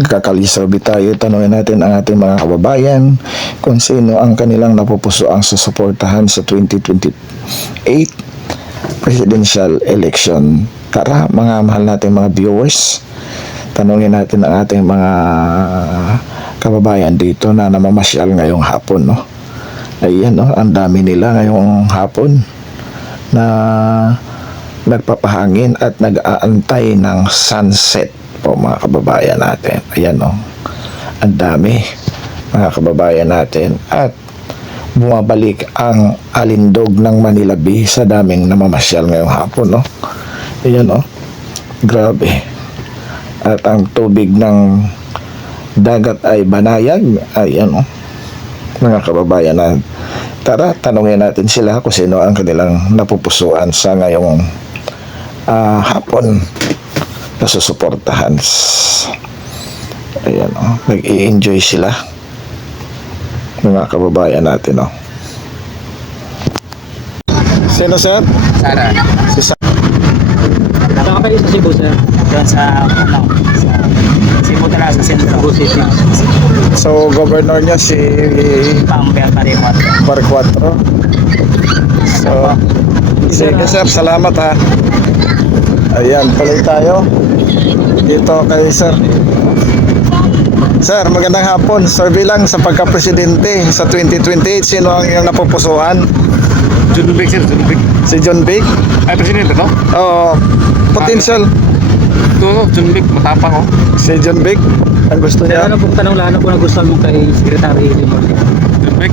Kakalisabi tayo, tanungin natin ang ating mga kababayan kung sino ang kanilang napupuso ang susuportahan sa 2028 presidential election. Tara mga mahal nating mga viewers, tanungin natin ang ating mga kababayan dito na namamasyal ngayong hapon, no? Ayan, no, ang dami nila ngayong hapon na nagpapahangin at nag-aantay ng sunset po mga kababayan natin. Ayan, no, ang dami mga kababayan natin at bumabalik ang alindog ng Manila Bay sa daming namamasyal ngayong hapon, no? Ayan, no, grabe. At ang tubig ng dagat ay banayag. Ayan, no, mga kababayan natin. Tara, tanungin natin sila kung sino ang kanilang napupusuan sa ngayong hapon na susuportahan. Ayan, oh, nag-i-enjoy sila mga kababayan natin, oh. Sino, sir? Sara. Si Sara. Saan ka kayo sa Cebu, sir? Doon sa Cebu talaga sa Centro. Cebu City. So, governor niya si Pamber Parimot. Barquatro. So, sige sir, salamat ha. Ayan, tuloy tayo dito kay sir. Sir, magandang hapon. Survey lang sa pagka-presidente sa 2028. Sino ang iyong napupusuan? John Big, sir. John Big. Si John Big? Ay, presidente to? Oo, potential. Ito, John Big. Matapang, oh. Si John Big, ang gusto Sir, niya. ano pong tanong lang, ano pong nagustuhan mo kay Secretary Limon? John Big.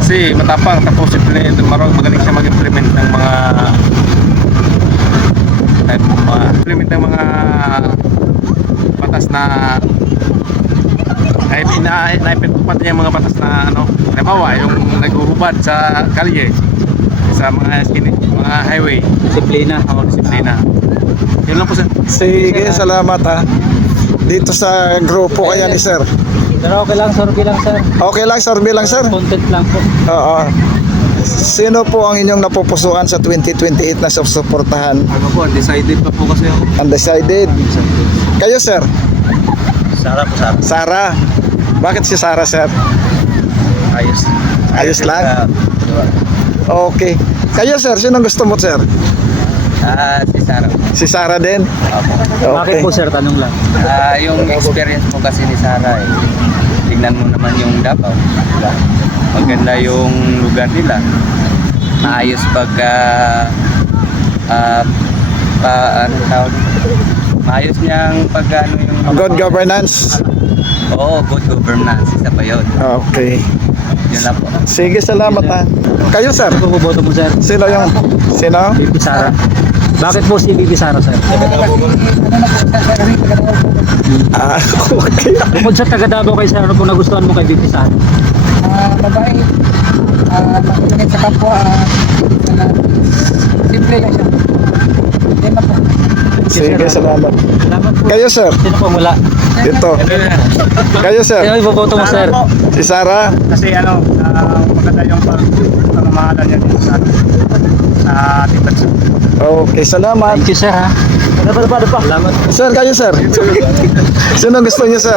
Kasi matapang. Tapos, magaling siya mag-implement ng mga batas na ay naipintupad niya yung mga batas na ano, halimbawa yung nag-uhubad sa kalye, sa mga highway, Disiplina. disiplina. Yun lang po, sir. Sige, salamat ha. Dito sa grupo kaya ni sir. Pero okay lang, survey lang, sir. Okay lang, survey lang sir. Content lang po. Oo. Sino po ang inyong napupusuan sa 2028 na susuportahan? Ano po, undecided pa po kasi ako. Undecided. Kayo sir? Sara po, Sara. Sara. Bakit si Sara sir? Ayos. Ayos lang? Okay. Kayo sir, sino gusto mo sir? Si Sara. Si Sara din? Bakit Okay. po, sir? Tanong lang. Yung experience mo kasi ni Sara, tingnan mo naman yung Davao. Maganda yung lugar nila. Maayos pagka anong tawag? Maayos niyang pag ano yung Good governance? Oo, good governance. Isa pa yun. Okay. Yun lang po. Sige, salamat ha. Kayo sir? Ano po boto mo, sir? Sino yung? Sino? BP Sara. Bakit po si BP Sara, sir? Okay. Bukod sa taga Davao kay sir, ano po nagustuhan mo kay BP Sara? Babae, makulit sa kapwa, simple lang siya. Hindi na po. Sige, salamat. Salamat po. Kayo sir? Sino po mula? Ito. Kayo sir? Sino yung boto mo, sir? Si Sara? Kasi ano, maganda yung pamamahala niya dito sa ating bansa. Okay, salamat. Thank you, sir, ha? Ano pa? Salamat. Sir, kayo sir? Sino gusto niyo sir?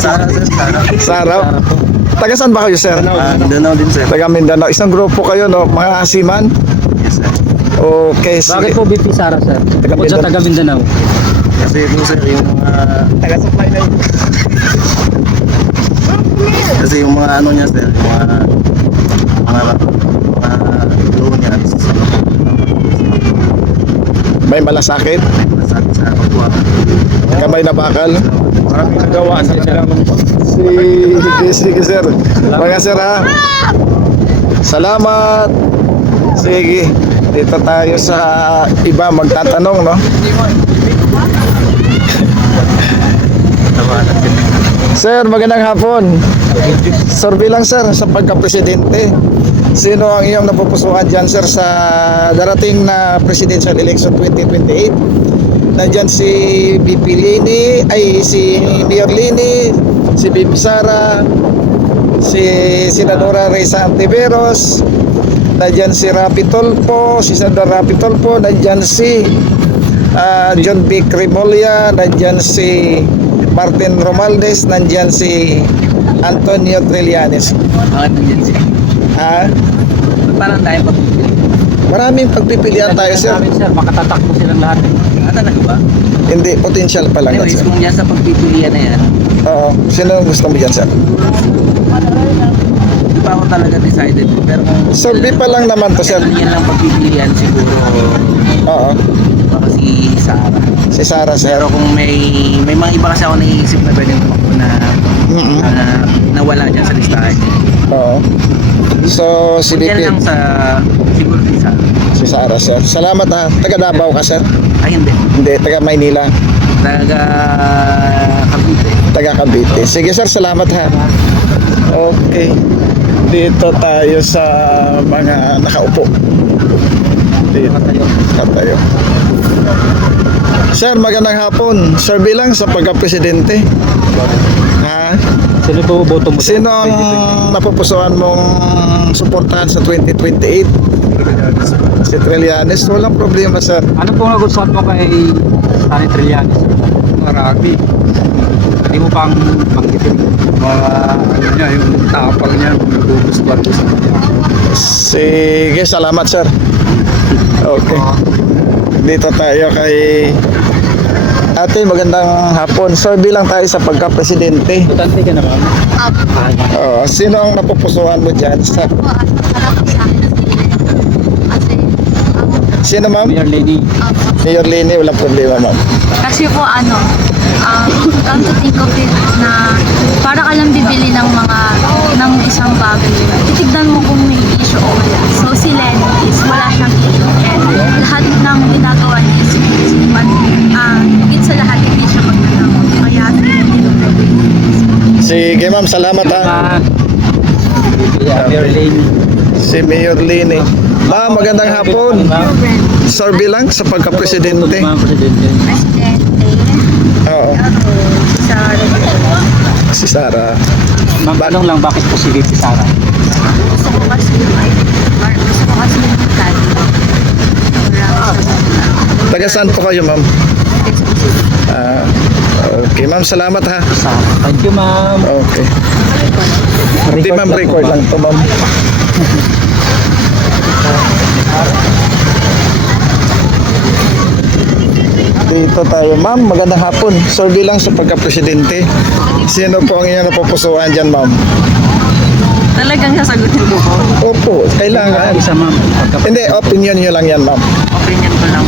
Sara, sir. Sara? Taga saan ba kayo sir? Mindanao din, sir. Taga Mindanao. Isang grupo kayo, no? Mga asiman? Yes, sir. Okay, Bakit sige. po BP Sara, sir? Taga Bukod sa Mindanao. taga Mindanao. Kasi po, sir, yung taga-supply na yun. Kasi yung mga ano niya, sir, yung mga loan niya, May malasakit? sa kapwa. Kamay na bakal? Maraming nagawa sa kanilang Sige sir. Mga sir ha. Salamat. Sige. Dito tayo sa iba magtatanong, no? Sir, magandang hapon. Survey lang sir sa pagka-presidente. Sino ang iyong napupusuan dyan sir sa darating na presidential election 2028? Nandyan si BP Lini, ay si Mayor Lini, si BP Sara, si Senadora Risa Antiveros, nandyan si Rapi Tulfo, si Senador Rapi Tulfo, nandyan si John B. Cremolya, nandyan si Martin Romualdez, nandyan si Antonio Trillanes. Bakit nandiyan siya? Ah, Parang tayo pagpipili. maraming pagpipilian tayo, sir. Namin, sir, makatatakbo silang lahat. Talaga ba? Hindi, potential pa lang yan, Anyways, sir. kung yan sa pagpipilian na yan, Oo. Sino ang gusto mo dyan, sir? hindi pa ako talaga decided. Pero kung Survey pa lang naman to, sir. kung yan lang pagpipilian, siguro Oo. baka si Sara. Si Sarah, sir. Pero kung may mga iba kasi ako naiisip na pwedeng tumakbo na Mm-mm. nawala dyan sa listahan niya. Oo. So, si Kung yan BP, lang sa siguro si Sara. si Sarah, sir. Salamat, ha. Taga Davao ka, sir? Ay hindi. Hindi, taga Maynila. Taga Cavite. Taga Cavite. Sige, sir. Salamat, ha. Okay. Dito tayo sa mga nakaupo. Dito tayo. Sir, magandang hapon. Survey lang sa pagka-presidente. Ha? Sino po boto mo? Sino ang napupusuan mong suportahan sa 2028? Si Trillanes. Walang problema, sir. Ano po nagustuhan mo kay Tani Trillanes? Marami. Hindi mo pang banggitin. Ano niya, yung tapang niya, nagugustuhan ko sa kanya. Sige, salamat, sir. Okay. Dito tayo kay ate, magandang hapon. Survey lang tayo sa pagka-presidente. Importante ka na, ma'am. Sino ang napupusuan mo dyan? Sino, ma'am? Mayor Lady. Mayor Lini, walang problema, ma'am. Kasi po come to think of it na parang alam bibili ng isang bagay. Titignan mo kung may issue o wala. So si Lenny is wala siyang issue. And lahat ng ginagawa niya is higit sa lahat hindi siya magnanakaw. Kaya si Lenny yung pwede. Sige, ma'am, salamat, ha. Mayor Lady. Si Mayor Lini. Ma'am, magandang hapon. Survey lang sa pagka-presidente. Ma'am, Presidente. Presidente. Oo, Sa si Sarah. Ma'am, tanong lang, bakit po si VP Sara? gusto ko kasi yung Cali. Taga saan po kayo, ma'am? Okay, ma'am, salamat, ha. Sara. Thank you, ma'am. Okay. Hindi, ma'am, lang po, record lang to, ma'am. Dito tayo, ma'am. Magandang hapon. Survey lang sa pagka-presidente. Sino po ang inyong napupusuan dyan, ma'am? Talagang sasagutin mo ko. Opo, kailangan. Isa, ma'am. Hindi, opinion nyo lang yan, ma'am. Opinion ko lang.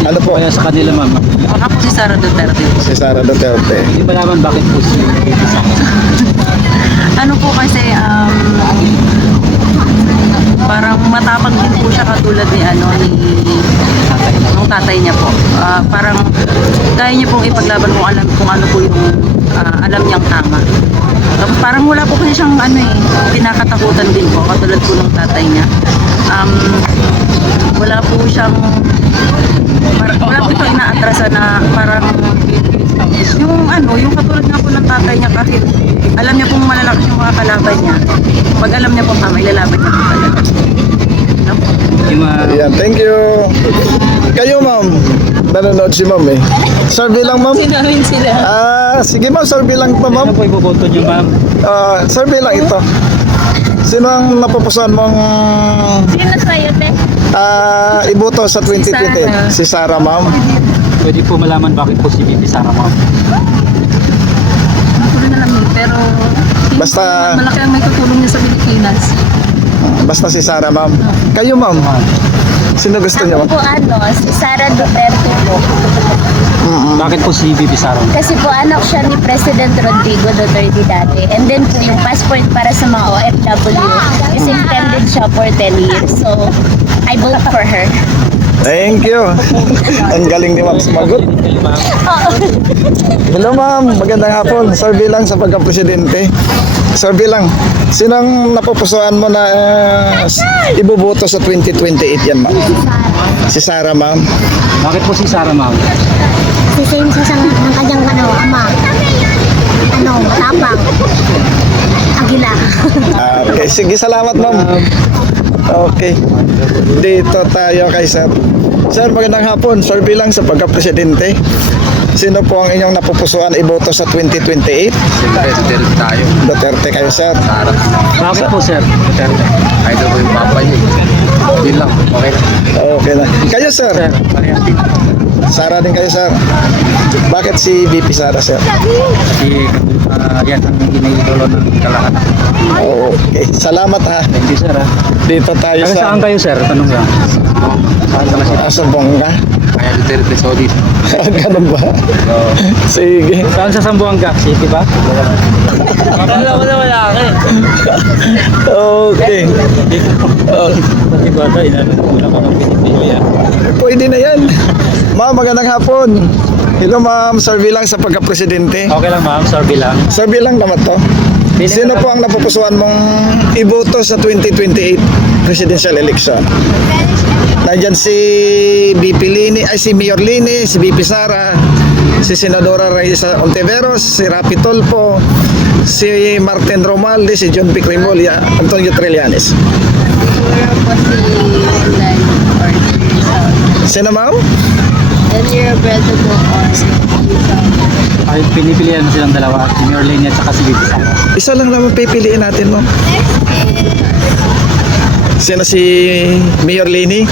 Ano po? Kaya sa kanila, ma'am. Baka po si Sara Duterte. Si Sara Duterte. Hindi ba naman bakit po si VP Sara? Ano po kasi, parang matapang din po siya katulad ni nung tatay niya po. Parang kaya niya pong ipaglaban kung ano po yung alam niyang tama. Tapos parang wala po kasi siyang pinakatakutan din po katulad po ng tatay niya. Wala po siyang inaatrasa na parang yung katulad nga po ng tatay niya kahit alam niya pong malalakas yung mga kalaban niya. Pag alam niya pong tama, ilalaban niya po talaga. Yung, Ayan, thank you. Kayo, ma'am. Nanonood si ma'am, eh. Survey lang, ma'am. Sinamin sila. Sige, ma'am. Survey lang to, ano ma'am. po iboboto niyo, ma'am? Survey lang ito. Sino ang napupusuan mong Sino sa'yo, te? iboto sa 2020? Si Sarah, ma'am. Pwede po malaman bakit po si VP Sara, ma'am. Tuloy na lang yun, pero Basta- malaki ang may tutulong niya sa Pilipinas. Basta si Sarah, ma'am. Kayo, ma'am. Sino gusto niyo, Ako ma'am? po si Sara Duterte po. Bakit po si VP Sara? Kasi po anak siya ni President Rodrigo Duterte dati. And then po yung passport para sa mga OFW. Kasi extended siya for 10 years. So, I vote for her. Thank you. Ang galing ni ma'am sumagot. Hello, ma'am. Magandang hapon. Survey lang sa pagka-presidente. Survey lang. Sinong napupusuan mo na iboboto sa 2028 yan, ma'am? Si Sarah, ma'am. Bakit po si Sara, ma'am? Si same sa ng kanyang ama. matapang. Agila. Okay, sige, salamat ma'am. Okay. Dito tayo kay sir. Sir, magandang hapon. Survey lang sa pagka-presidente. Sino po ang inyong napupusuan iboto sa 2028? Siyempre, Duterte tayo. Duterte kayo, sir. Sara. Bakit po sir? Duterte. Idol ko yung papa niya. Yun lang. Okay na. Okay na. Kayo, sir. Sir, Parehas din. Sara din kayo, sir. Bakit si VP Sara, sir? kasi yan ang iniidolo ng kalahat. Okay. Salamat ha. Thank you sir ha. Dito tayo Taga sa saan kayo sir? Tanong lang. Saan pala sir? sa Bongga. Kaya Duterte solid. Ganun ba? Sige. Saan sa Zamboanga City ba? Wala ka eh. Okay. Pati ba ito? Inanong muna ko ng pinipili yan. Pwede na yan. Ma'am, magandang hapon. Hello ma'am, survey lang sa pagka-presidente. Okay lang ma'am, survey lang. Survey lang naman to. Sino po ang napupusuan mong iboto sa 2028 presidential election? Nandyan si VP Lini, ay si Mayor Lini, si VP Sara, si Senadora Raisa Ontiveros, si Rapi Tolpo, si Martin Romualdez, si John Vic Remulla, Antonio Trillanes. Sino ma'am? Ay, pinipilian mo silang dalawa. Si Mayor Lane at saka si Bibi Sara. Isa lang naman pipiliin natin mo. Sino si Mayor Lini?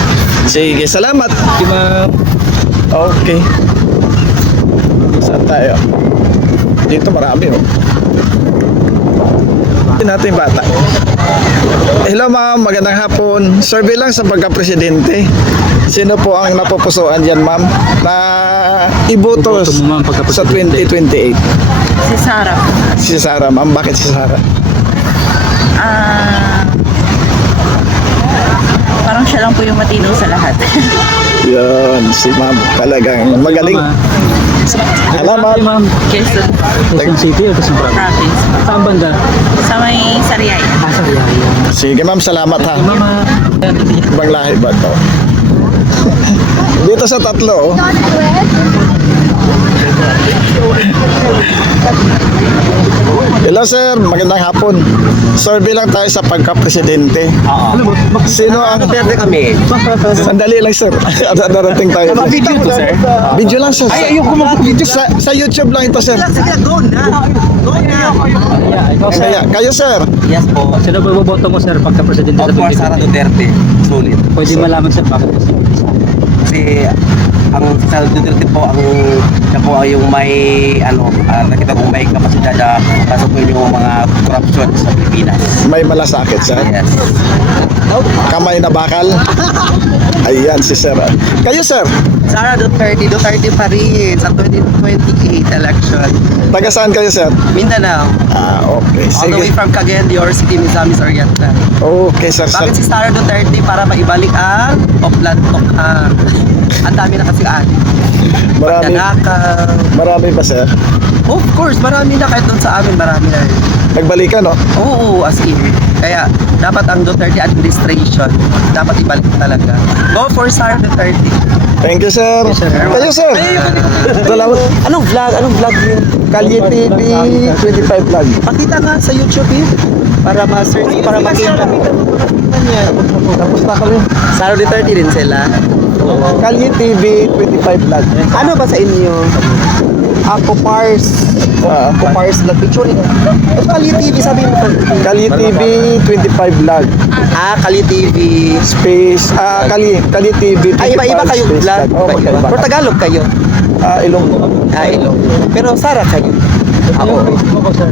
Sige, salamat. Di ma'am. Okay. Saan tayo? Dito marami oh. Natin yung bata. Hello ma'am, magandang hapon. Survey lang sa pagka-presidente. Sino po ang napupusuan dyan ma'am na iboto Iboto mo, ma'am, sa pagka-presidente. 2028? Si Sarah. Si Sara ma'am, bakit si Sara? Parang siya lang po yung matino sa lahat. Yun, si ma'am talagang magaling. Salamat. Hi, ma'am. Quezon Quezon City o Quezon Province? Province. Saan banda? Sa may Sariaya. Ah, sa Riyaya. Sige ma'am, salamat ha. Mama. Ibang lahi ba to? Dito sa tatlo, oh. Hello sir, magandang hapon. Survey lang tayo sa pagka-presidente. Sino ang... Duterte kami. Sandali lang sir. Darating tayo. Video to sir. Video lang sir. Ay, ayoko mag-video. Sa YouTube lang ito sir. Sige, go na. Go na. Ikaw, sir. Kayo sir. Yes po. Sino ba boboto mo, sir, pagka-presidente Of sa course, Sara Duterte. Solid. Pwede malaman, sir, bakit po si Bibi Sara? Kasi ang Sara Duterte po siya po ay yung may nakita kong may kapasidad na pasukin yung mga korupsyon sa Pilipinas. May malasakit sir. Yes. Kamay na bakal. Ayan si sir. Kayo sir. Sara Duterte pa rin sa 2028 election. Taga saan kayo sir? Mindanao. Okay. All the way Sige. from Cagayan de Oro City, Misamis Oriental. Okay sir. Bakit si Sara Duterte? Para maibalik ang Toklan Tokhang. Ang dami na kasi Marami. Nanakaw. Marami ba sir? Of course, marami na kahit doon sa amin, marami na rin. Nagbalikan no? Oo, as in. Kaya dapat ang Duterte administration, dapat ibalik talaga. Go for Sara Duterte. Thank you sir. Kayo sir. Salamat. Anong vlog yun? Kalye TV 25 vlog. Pakita nga sa YouTube eh. Para ma-search, para makita. Tapos na kami. Sara Duterte din sila. Kalye TV 25 vlog. Ano ba sa inyo? Kupars. Kupars vlog picture nila. Kali TV, sabi mo to. Kalye TV 25 vlog. Kali TV. Space. Kalye TV 25 Ay, iba-iba kayo space vlog. Oh, magkaiba. Pero Tagalog kayo. Ilonggo. Ilong. Pero Sara kayo. Ako. Ako, sir.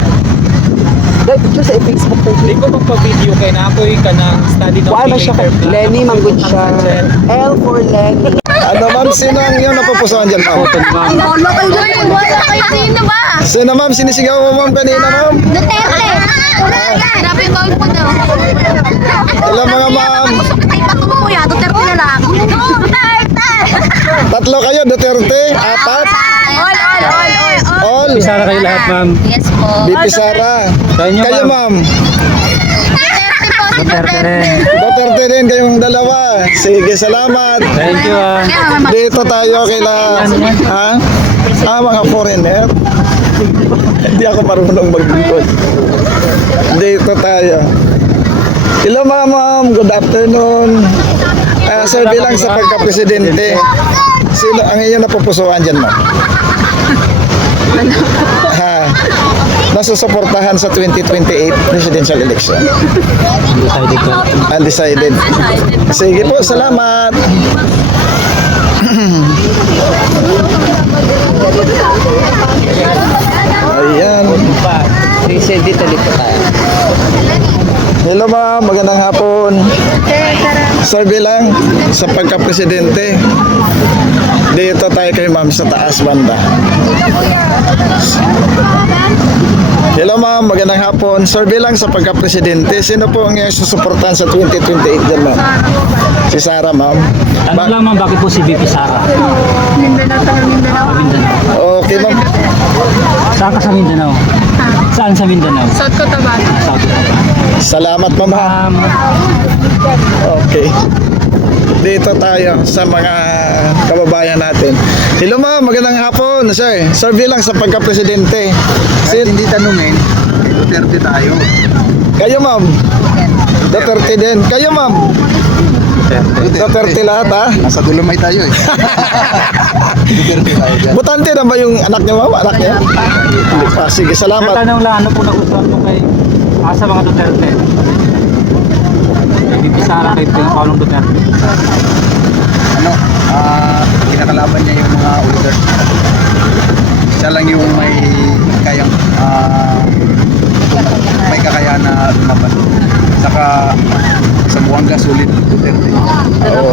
Dahil picture sa Facebook kayo. Hindi ko magpa-video kay na ako ka ng study ng Wala siya kay Lenny Manggod siya. L for Lenny. Ano ma'am, sino ang iyong napupusuan dyan ma'am? Photo ni ma'am. Wala kayo sino ba? Sino ma'am? Sinisigaw mo ma'am kanina ma'am? Duterte! Grabe ko po daw. Hello mga ma'am. Ay, pato mo kuya, Duterte na lang. Duterte! Tatlo kayo, Duterte, apat, all, Bibi Sara kayo lahat, ma'am. Yes po. BP Sara. Sa inyo, Kayo ma'am. ma'am. Duterte po, si Duterte rin. Duterte din kayong dalawa. Sige, salamat. Thank you, ah. Dito tayo kila, ha? Mga foreigner. Hindi ako marunong magbukod. Dito tayo. Hello ma'am, good afternoon. Sir, bilang sa pagka-presidente, sino ang inyong napupusuan dyan, ma'am? Ha, nasusuportahan sa 2028 presidential election. Decided ko. Undecided. Sige po, salamat. Ayan. Recent dito tayo. Hello ma'am, magandang hapon. Sir, bilang sa pagka-presidente, dito tayo kay ma'am sa taas banda. Hello ma'am, magandang hapon. Sir, bilang sa pagka-presidente, sino po ang iyong susuportahan sa 2028 dyan ma'am? Si Sara ma'am. Ano lang ma'am, bakit po si VP Sara? Mindanao. Okay ma'am. Saan ka sa Mindanao? Saan sa Mindanao? South Cotabato. South. Salamat ma'am. Ha? Okay. Dito tayo sa mga kababayan natin. Hello ma'am, magandang hapon. Sir, bilang sa pagka-presidente. Kahit hindi tanungin, Duterte tayo. Kayo ma'am. Duterte din. Kayo ma'am. Duterte lahat ha. Nasa Dolomite tayo eh. Duterte tayo dyan. Butante na ba yung anak niya ma'am? Anak niya? Hindi pa. Sige, Sir, salamat. tanong lang, ano po nagustuhan mo kay sa mga Duterte? Kay VP Sara, kay Paulong Duterte. Ano, kinakalaban niya yung mga oligarch. Siya lang yung may kayang may kakayahan na lumaban. Saka sa Buanga sulit Duterte.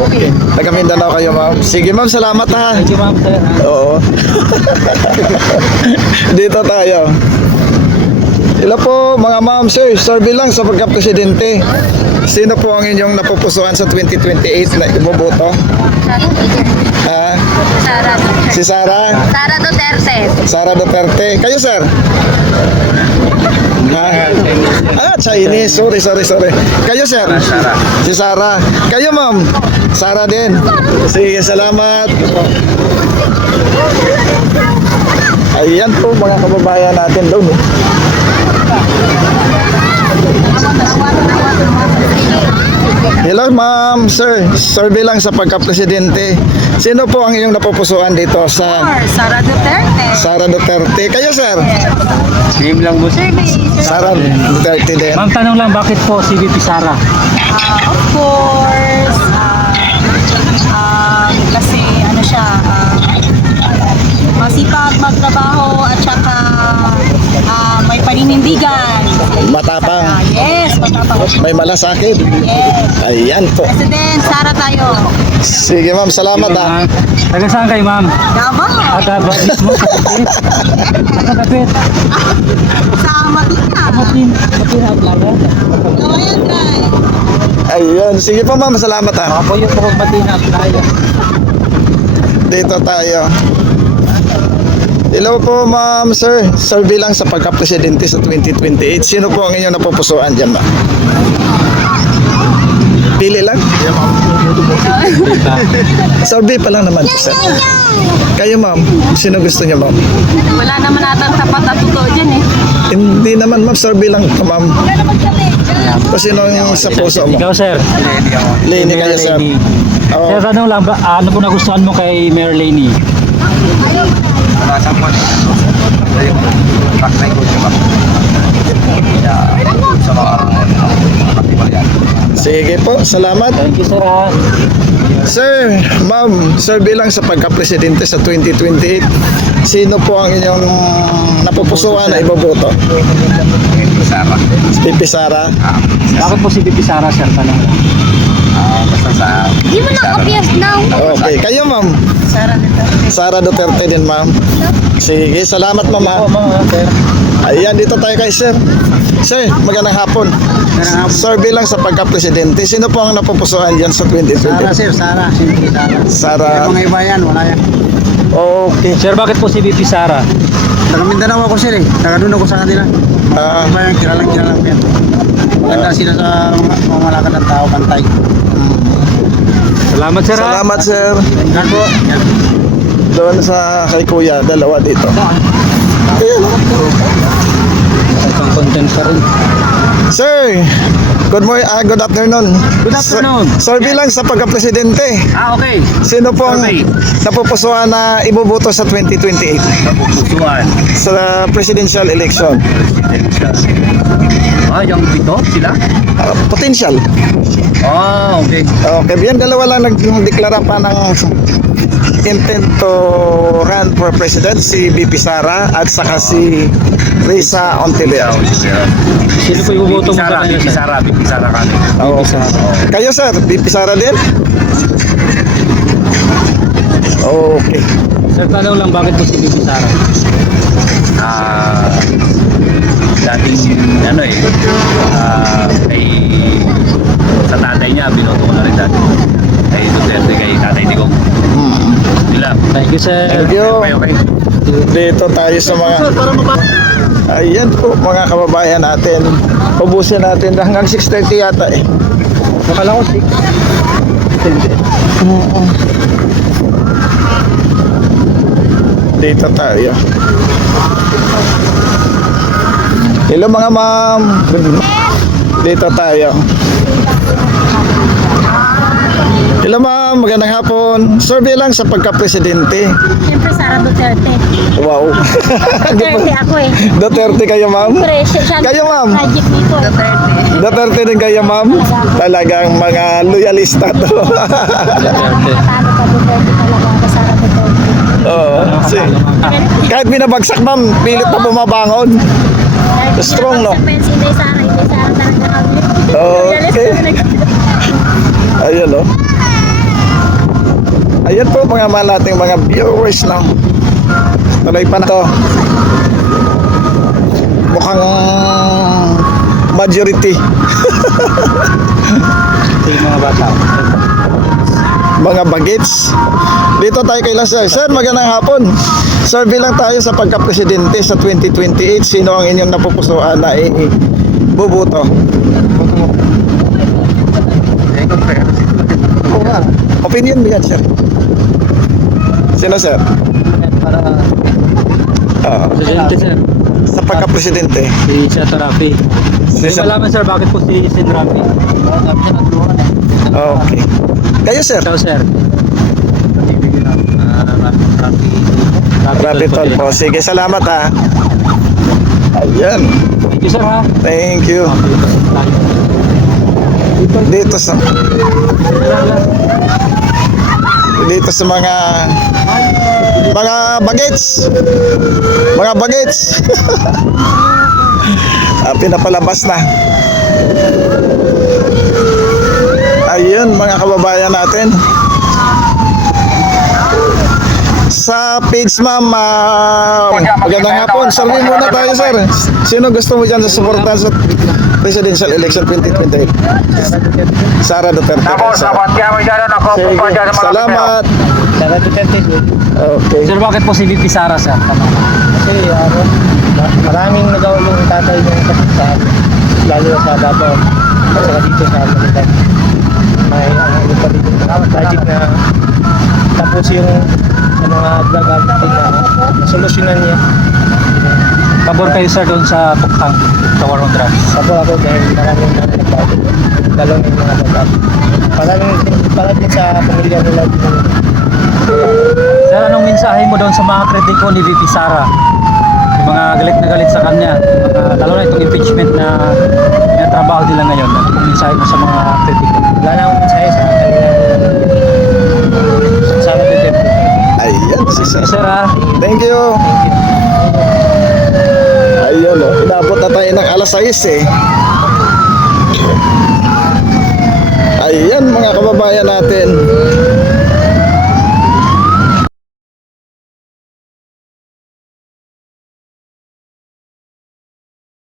Okay. Taga Mindanao kayo ma'am. Sige ma'am, salamat ha. Thank you ma'am, sir. Oo. Dito tayo. Hello po mga ma'am, sir. Sir, bilang sa pagka-presidente, sino po ang inyong napupusuan sa 2028 na iboboto? Ha? Sara. Si Sara? Sara Duterte. Sara Duterte. Kayo, sir? Ha? Chinese. Sorry. Kayo, sir? Sara. Si Sara. Kayo, ma'am? Sara din. Sige, salamat. Ayan po mga kababayan natin doon. Hello ma'am, sir. Sir, bilang sa pagka-presidente, sino po ang inyong napupusuan dito sa Sara Duterte. Sara Duterte? Kayo, sir? Same lang mo. Sara Duterte din. Ma'am, tanong lang, bakit po si VP Sara? Of course, kasi ano siya, masipag magtrabaho at saka may paninindigan. Matapang. Yes, matapang. May malasakit. Yes. Ayan po. President, Sara tayo. Sige ma'am, salamat ha. Ma'am, taga saan kayo ma'am? Davao. Ba mismo sa Kapit? Sa Kapit? Sa Matina. Kapit Plaza? Kawayan Drive. Ayun, sige po ma'am, salamat ha. Ako yung po Matina Plaza. Dito tayo. Hello po ma'am, sir. Sir, bilang sa pagka-presidente sa 2028, sino po ang inyong napupusuan dyan ma'am? Pili lang? Survey pa lang naman po, sir. Kayo ma'am, sino gusto niyo ma'am? Wala naman atang tapat at totoo dyan eh. Hindi naman ma'am, survey lang po ma'am. Kung sino ang sa puso mo? Ikaw sir. Lenny kayo sir. Sir, Oo. tanong lang, ano po nagustuhan mo kay Mayor Lenny? Nasa mo. Ayun. Paknay ko siya ba? Sa mga kapitibalian. Sige po, salamat. Thank you sir ha. Sir, ma'am, sir, bilang sa pagka-presidente sa 2028, sino po ang inyong napupusuan na iboboto? Sara. Pipi Sara. Bakit po si VP Sara sir? Tanong lang. Basta sa... Di mo na obvious now. Okay, kayo ma'am. Sara Duterte. Sara Duterte din ma'am. Sige, salamat ma'am. ha. Sir. Ayan, dito tayo kay sir. Sir, magandang hapon. Sir, bilang sa pagka-presidente, sino po ang napupusuan dyan sa 2028? Sara. Siyempre Sara. Sara. Mga iba yan, wala yan. Okay. Sir, bakit po si VP Sara? Taga Mindanao ako sir eh. Taga doon ako sa kanila. Ah. Iba yan, kilalang yan. Maganda sila sa mga malakad ng tao, pantay. 嗯 Salamat sir ha. Salamat sir. Yan po. Yan. Doon sa kay Kuya, dalawa dito. Ayan, oh. Itong content pa rin. Sir, good morning, good afternoon. Good afternoon. Sir, bilang sa pagka-presidente, Okay. sino pong Survey. napupusuan na iboboto sa 2028 Napupusuan. sa presidential election? Yung pito sila? Potential. Okay. Okay, yan dalawa lang nagdeklara pa ng intent to run for president, si BP Sara at saka si Risa Ontiveros. Sino po iboboto mo sa kanila, sir? Bibi Sara kami. Okay. Kayo sir, BP Sara din? Okay. Sir, tanong lang, bakit po si Bibi Sara? Dating kay sa tatay niya, binoto ko na rin dati. Kay Duterte, kay tatay Digong. Sila. Thank you, sir. Thank you. Okay. Dito tayo sa mga... Ayan po mga kababayan natin. Ubusin natin hanggang 6:30 yata eh. Nakala ko, sir. Dito tayo. Hello mga ma'am. Dito tayo. Hello ma'am, magandang hapon. Survey lang sa pagka-presidente. Siyempre, Sara Duterte. Wow. Duterte ako eh. Duterte kayo ma'am? Siyempre, siya Kayo, ma'am? project nito. Duterte din kayo ma'am? Talagang mga loyalista to. Matalo ka Duterte talaga ako, Sara Duterte. Oo. Kahit binabagsak ma'am, pilit na bumabangon. Strong, no? Hindi Sara talaga kami. Okay. Ayun o. Ayan po mga nating mga viewers na. Tuloy pa na to. Mukhang majority. Ito yung mga bata. Mga bagets. Dito tayo kay Sir. Sir, magandang hapon. Survey lang tayo sa pagka-presidente sa 2028. Sino ang inyong napupusuan na bubuto? Opinion mo yan, sir. Sino, sir? Para presidente, sir. Sa pagka-presidente. Si Senator Rafi. Si Hindi malaman, sir, bakit po si Sen Rafi? Okay. Kayo, sir? Ikaw, sir. Rapi tol po. Sige, salamat ha. Ayan. Thank you, sir, ha? Thank you. Dito sa mga bagets. Mga bagets. Pinapalabas na. Ayun, mga kababayan natin. Sa page ma'am, magandang hapon. Survey muna tayo, sir. Sino gusto mo dyan sa suportahan sa presidential election 2028? Sara Duterte. Sige, salamat. Sara Duterte, sir. Okay. Sir, bakit po si VP Sara, sir? Kasi, maraming nagawa yung tatay ng kapitan, lalo sa Davao, at saka dito sa Manila. May pa dito project na tapos yung sa mga drug addict na solusyonan niya. Pabor kayo, sir, doon sa Puktang, sa war on drugs? Pabor ako dahil maraming nagbago, lalo ng mga drug para din sa pamilya nila. Sir, anong mensahe mo doon sa mga kritiko ni VP Sara? Yung mga galit na galit sa kanya, lalo na itong impeachment na trabaho nila ngayon. Anong mensahe mo sa mga kritiko? Wala na akong mensahe sa kanila. Sara Duterte. Ayan, si sir. Sir, ha? Thank you. Ayun, inabot na tayo ng alas 6 eh. Ayan, mga kababayan natin.